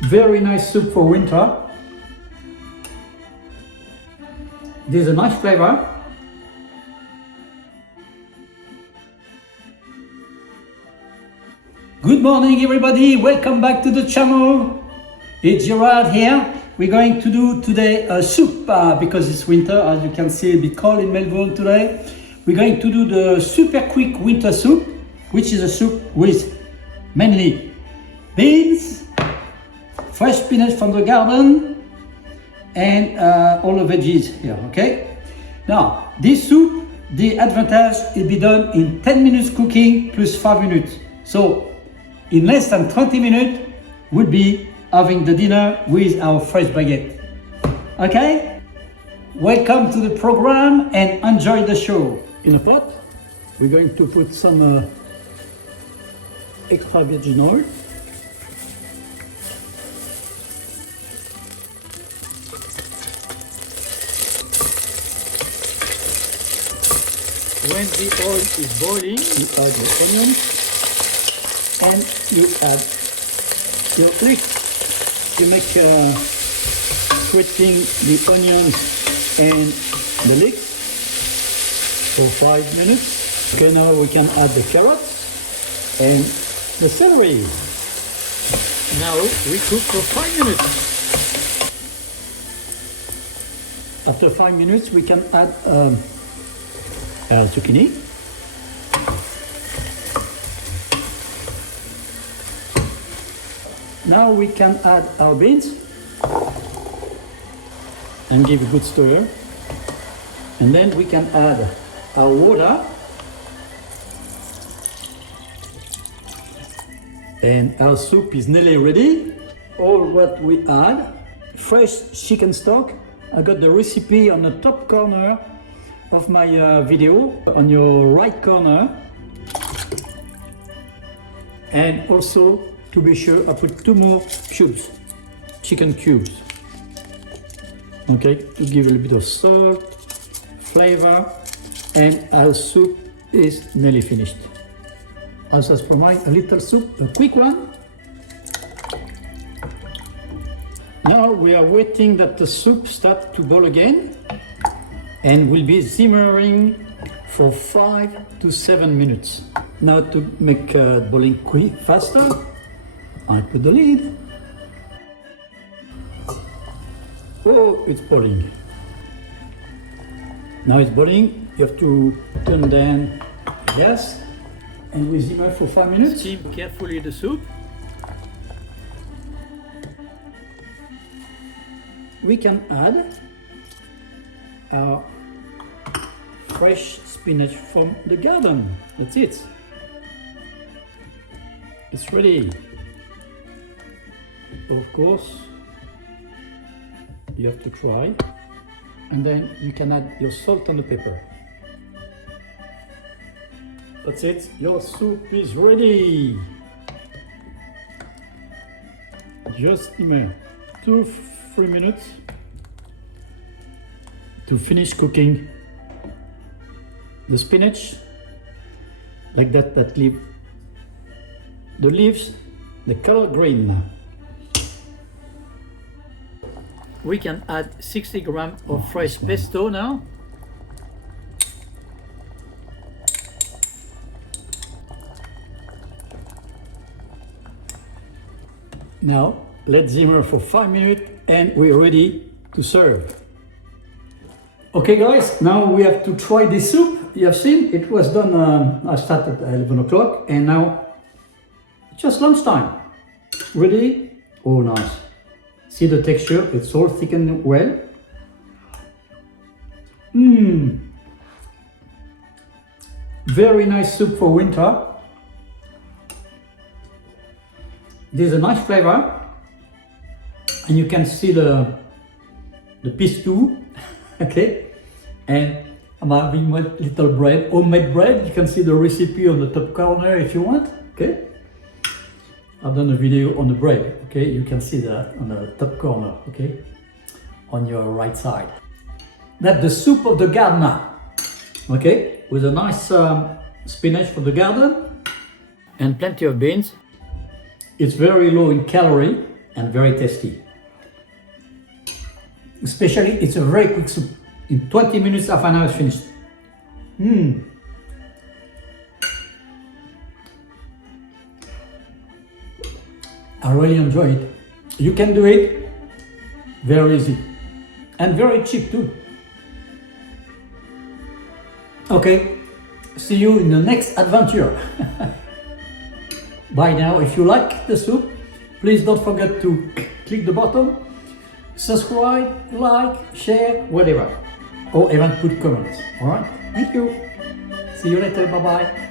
Very nice soup for winter. There's a nice flavor. Good morning everybody, welcome back to the channel. It's Gérard here. We're going to do today a soup because it's winter, as you can see, a bit cold in Melbourne today. We're going to do the super quick winter soup, which is a soup with mainly beans, fresh spinach from the garden, and all the veggies here, okay? Now, this soup, the advantage is be done in 10 minutes cooking plus 5 minutes. So, in less than 20 minutes, we'll be having the dinner with our fresh baguette. Okay? Welcome to the program and enjoy the show. In a pot, we're going to put some extra virgin oil. When the oil is boiling, you add the onions and you add your leeks. You make sweating the onions and the leeks for 5 minutes. Okay, now we can add the carrots and the celery. Now we cook for 5 minutes. After 5 minutes, we can add zucchini. Now we can add our beans and give a good stir. And then we can add our water. And our soup is nearly ready. All what we add, fresh chicken stock. I got the recipe on the top corner of my video, on your right corner. And also, to be sure, I put 2 more cubes, chicken cubes. Okay, to give a little bit of salt, flavor, and our soup is nearly finished. As promised, a little soup, a quick one. Now we are waiting that the soup start to boil again, and will be simmering for 5 to 7 minutes. Now to make boiling quick, faster, I put the lid. Oh, it's boiling. Now it's boiling, you have to turn down the gas and we simmer for 5 minutes. Steam carefully the soup. We can add our fresh spinach from the garden. That's it. It's ready. Of course, you have to try, and then you can add your salt and the pepper. That's it. Your soup is ready. Just simmer 2-3 minutes to finish cooking the spinach, like that leave the leaves the color green. We can add 60 grams of fresh pesto now. Now let's simmer for 5 minutes and we're ready to serve. Okay guys, now we have to try this soup. You have seen it was done, I started at 11 o'clock and now it's just lunchtime. Ready? Oh nice. See the texture, it's all thickened well. Very nice soup for winter. There's a nice flavor and you can see the the pesto, okay, and I'm having one little bread, homemade bread. You can see the recipe on the top corner if you want, okay. I've done a video on the bread, okay, you can see that on the top corner, okay, on your right side. That's the soup of the gardener, okay, with a nice spinach from the garden and plenty of beans. It's very low in calorie and very tasty. Especially, it's a very quick soup. In 20 minutes, half an hour is finished. I really enjoy it. You can do it very easy and very cheap too. Okay, see you in the next adventure. Bye now. If you like the soup, please don't forget to click the button, subscribe, like, share, whatever, or even put comments. All right, thank you. See you later. Bye bye.